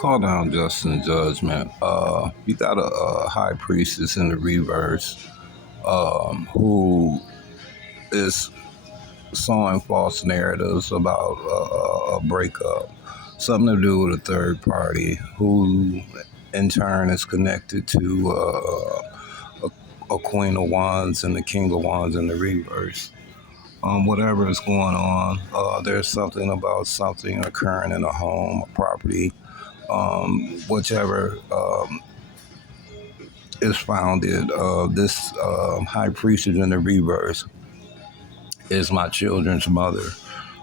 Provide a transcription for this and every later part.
Call down Justin Judgement. You got a high priestess in the reverse who is sowing false narratives about a breakup, something to do with a third party who in turn is connected to a Queen of Wands and the King of Wands in the reverse. Whatever is going on, there's something about something occurring in a home, a property, whichever is founded. This high priestess in the reverse is my children's mother,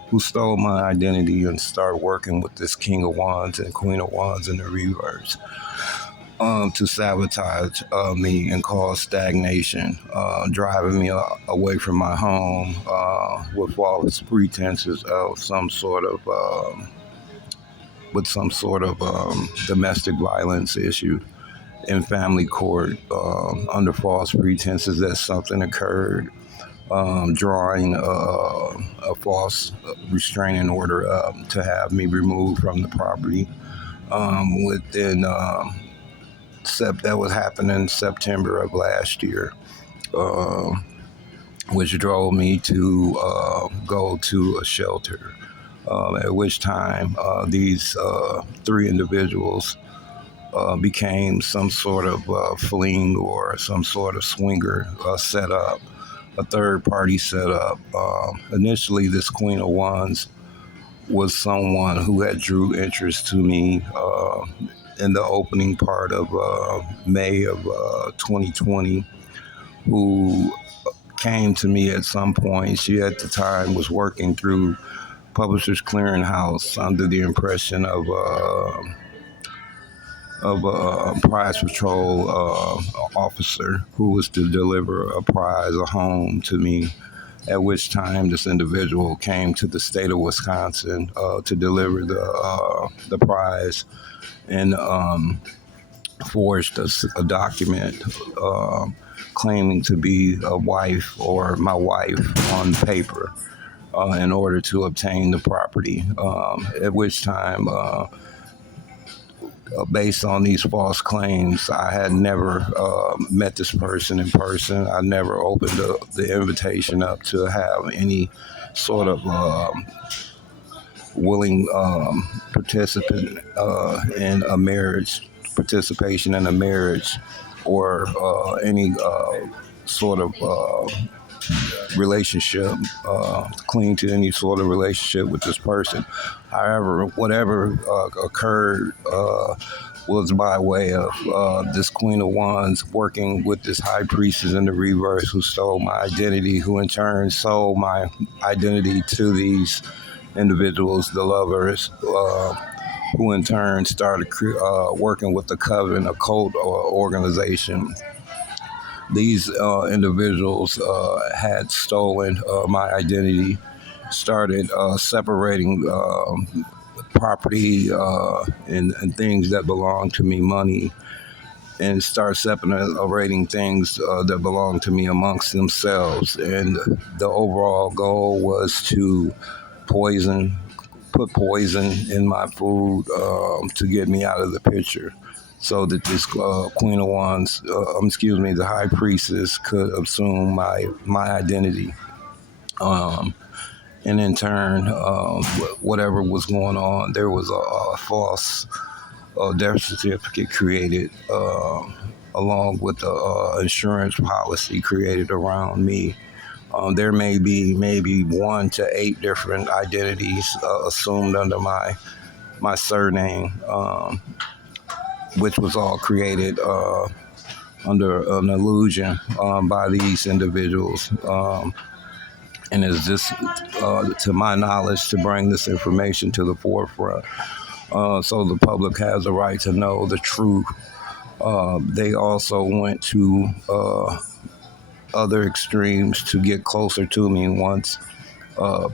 who stole my identity and started working with this King of Wands and Queen of Wands in the reverse to sabotage me and cause stagnation, driving me away from my home with false pretenses of some sort of domestic violence issue in family court under false pretenses that something occurred, drawing a false restraining order up to have me removed from the property. Within that was happening in September of last year, uh, which drove me to go to a shelter. At which time these three individuals became some sort of fling or some sort of swinger setup, a third party setup. Initially, this Queen of Wands was someone who had drew interest to me in the opening part of May of 2020, who came to me at some point. She at the time was working through Publishers Clearinghouse under the impression of a prize patrol officer who was to deliver a prize, a home to me. At which time this individual came to the state of Wisconsin to deliver the prize and forged a document claiming to be a wife or my wife on paper in order to obtain the property. At which time based on these false claims, I had never met this person in person. I never opened the invitation up to have any sort of willing participant in a marriage, participation in a marriage, or any sort of relationship, cling to any sort of relationship with this person. However, whatever occurred was by way of this Queen of Wands working with this high priestess in the reverse who stole my identity, who in turn sold my identity to these individuals, the lovers, who in turn started working with the Coven, a cult organization. These individuals had stolen my identity, started separating property and things that belong to me, money, and start separating things that belong to me amongst themselves. And the overall goal was to poison, put poison in my food to get me out of the picture, so that this Queen of Wands, the High Priestess, could assume my identity. Um, and in turn, whatever was going on, there was a false death certificate created, along with the insurance policy created around me. There may be maybe 1 to 8 different identities assumed under my surname, which was all created under an illusion by these individuals. And it's just, to my knowledge, to bring this information to the forefront so the public has a right to know the truth. They also went to other extremes to get closer to me. Once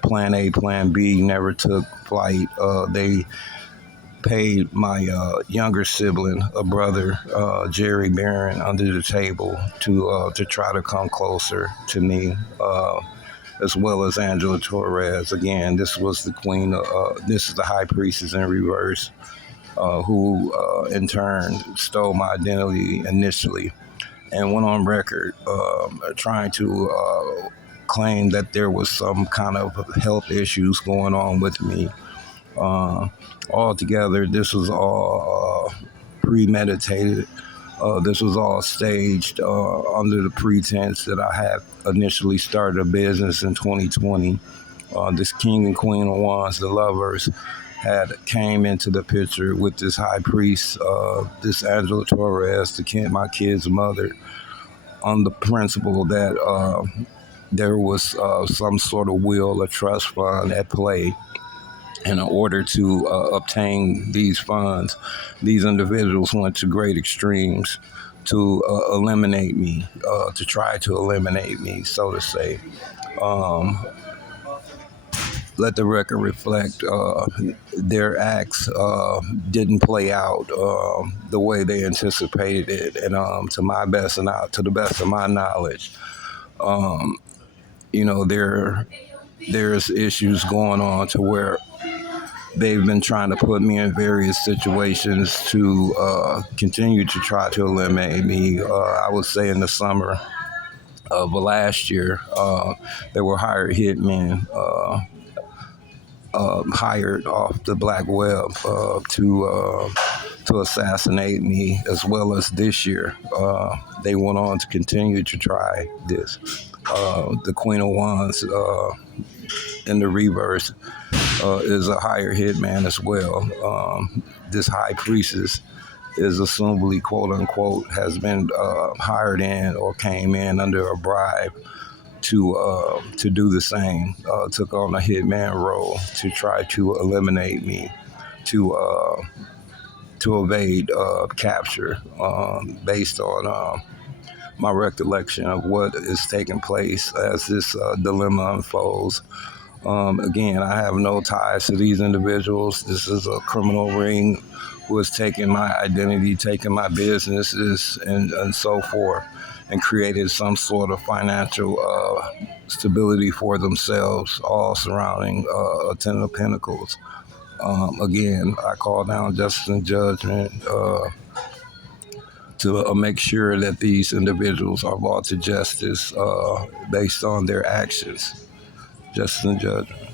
Plan A, Plan B never took flight, they paid my younger sibling, a brother, Jerry Barron, under the table to try to come closer to me, as well as Angela Torres. Again, this was the queen. This is the high priestess in reverse, who in turn stole my identity initially and went on record trying to claim that there was some kind of health issues going on with me. Uh, Altogether, this was all premeditated. This was all staged under the pretense that I had initially started a business in 2020. This king and queen of wands, the lovers, had came into the picture with this high priest, this Angela Torres, my kid's mother, on the principle that there was some sort of will or trust fund at play. In order to obtain these funds, these individuals went to great extremes to eliminate me, to try to eliminate me, so to say. Um, Let the record reflect their acts didn't play out the way they anticipated it, and to the best of my knowledge, um, there's issues going on to where they've been trying to put me in various situations to continue to try to eliminate me. I would say in the summer of last year, there were hired hitmen hired off the black web to assassinate me, as well as this year. They went on to continue to try this. The Queen of Wands in the reverse is a higher hitman as well. This high priestess is assumably, quote unquote, has been hired in or came in under a bribe to do the same. Took on a hitman role to try to eliminate me, to evade capture, based on my recollection of what is taking place as this dilemma unfolds. Again, I have no ties to these individuals. This is a criminal ring who has taken my identity, taken my businesses, and so forth, and created some sort of financial stability for themselves, all surrounding a Ten of Pentacles. Again, I call down justice and judgment to make sure that these individuals are brought to justice based on their actions. Justice and judgment.